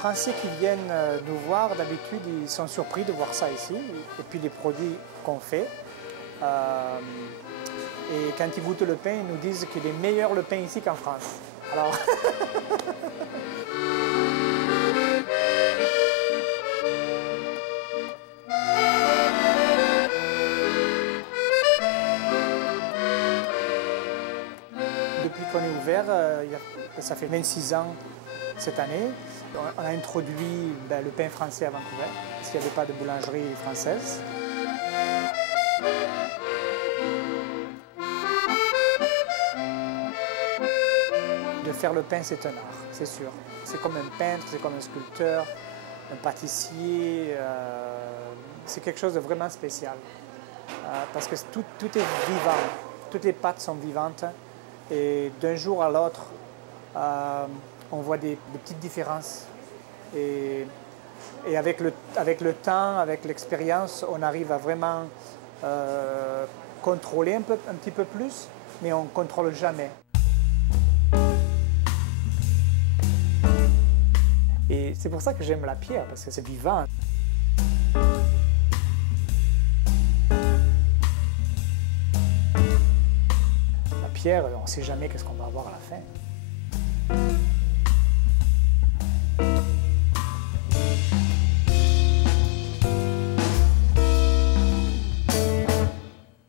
Français qui viennent nous voir, d'habitude, ils sont surpris de voir ça ici, et puis les produits qu'on fait. Et quand ils goûtent le pain, ils nous disent qu'il est meilleur le pain ici qu'en France. Alors... Depuis qu'on est ouvert, ça fait 26 ans cette année, on a introduit le pain français à Vancouver, parce qu'il n'y avait pas de boulangerie française. De faire le pain, c'est un art, c'est sûr. C'est comme un peintre, c'est comme un sculpteur, un pâtissier. C'est quelque chose de vraiment spécial. Parce que tout est vivant, toutes les pâtes sont vivantes. Et d'un jour à l'autre, on voit des petites différences. Et avec le temps, avec l'expérience, on arrive à vraiment contrôler un petit peu plus, mais on ne contrôle jamais. Et c'est pour ça que j'aime la pierre, parce que c'est vivant. La pierre, on ne sait jamais qu'est-ce qu'on va avoir à la fin.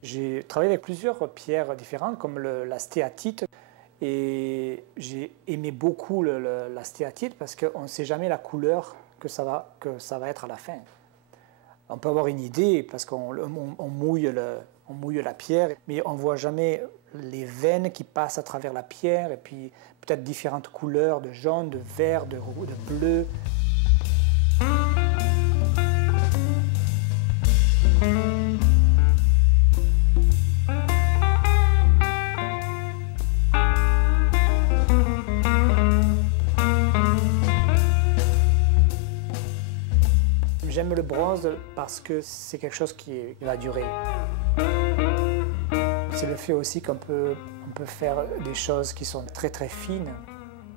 J'ai travaillé avec plusieurs pierres différentes, comme la stéatite. Et j'ai aimé beaucoup la stéatite parce qu'on ne sait jamais la couleur que ça va être à la fin. On peut avoir une idée parce qu'on mouille la pierre, mais on ne voit jamais les veines qui passent à travers la pierre, et puis peut-être différentes couleurs de jaune, de vert, de bleu. J'aime le bronze parce que c'est quelque chose qui va durer. C'est le fait aussi qu'on peut faire des choses qui sont très très fines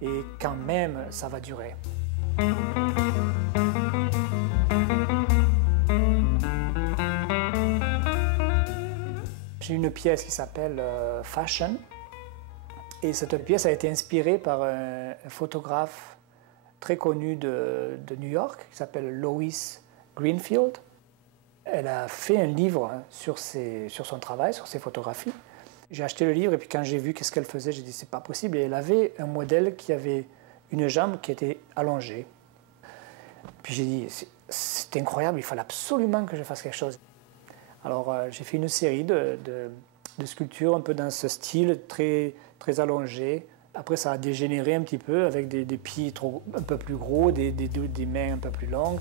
et quand même ça va durer. J'ai une pièce qui s'appelle Fashion et cette pièce a été inspirée par un photographe très connu de New York qui s'appelle Lois Greenfield. Elle a fait un livre sur son travail, sur ses photographies. J'ai acheté le livre et puis quand j'ai vu qu'est-ce qu'elle faisait, j'ai dit c'est pas possible. Et elle avait un modèle qui avait une jambe qui était allongée. Puis j'ai dit c'est incroyable, il fallait absolument que je fasse quelque chose. Alors j'ai fait une série de sculptures un peu dans ce style très, très allongé. Après ça a dégénéré un petit peu avec des pieds un peu plus gros, des mains un peu plus longues.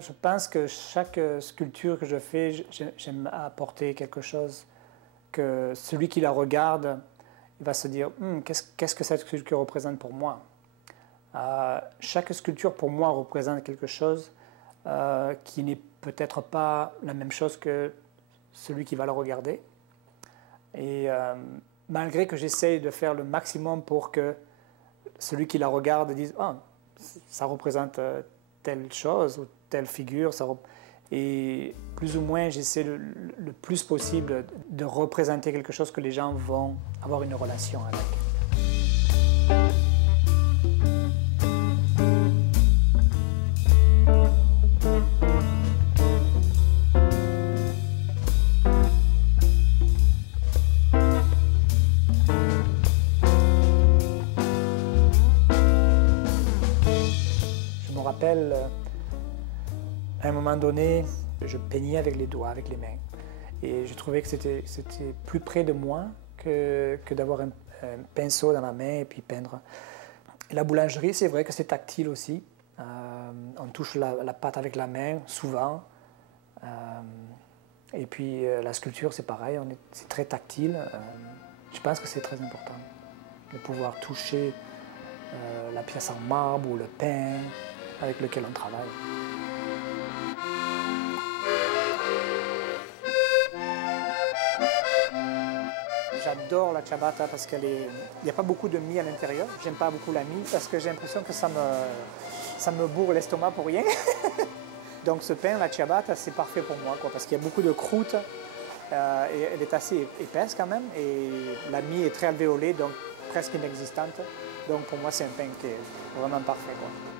Je pense que chaque sculpture que je fais, j'aime apporter quelque chose que celui qui la regarde, il va se dire qu'est-ce que cette sculpture représente pour moi. Chaque sculpture pour moi représente quelque chose qui n'est peut-être pas la même chose que celui qui va la regarder. Et malgré que j'essaye de faire le maximum pour que celui qui la regarde dise ça représente telle chose ou telle figure, et plus ou moins j'essaie le plus possible de représenter quelque chose que les gens vont avoir une relation avec. Je me rappelle, à un moment donné, je peignais avec les doigts, avec les mains. Et je trouvais que c'était plus près de moi que d'avoir un pinceau dans la main et puis peindre. Et la boulangerie, c'est vrai que c'est tactile aussi. On touche la pâte avec la main, souvent. Et puis la sculpture, c'est pareil, c'est très tactile. Je pense que c'est très important. de pouvoir toucher la pièce en marbre ou le pain avec lequel on travaille. J'adore la ciabatta parce qu'il n'y a pas beaucoup de mie à l'intérieur. J'aime pas beaucoup la mie parce que j'ai l'impression que ça me bourre l'estomac pour rien. Donc ce pain, la ciabatta, c'est parfait pour moi, quoi, parce qu'il y a beaucoup de croûte, et elle est assez épaisse quand même, et la mie est très alvéolée, donc presque inexistante. Donc pour moi, c'est un pain qui est vraiment parfait, quoi.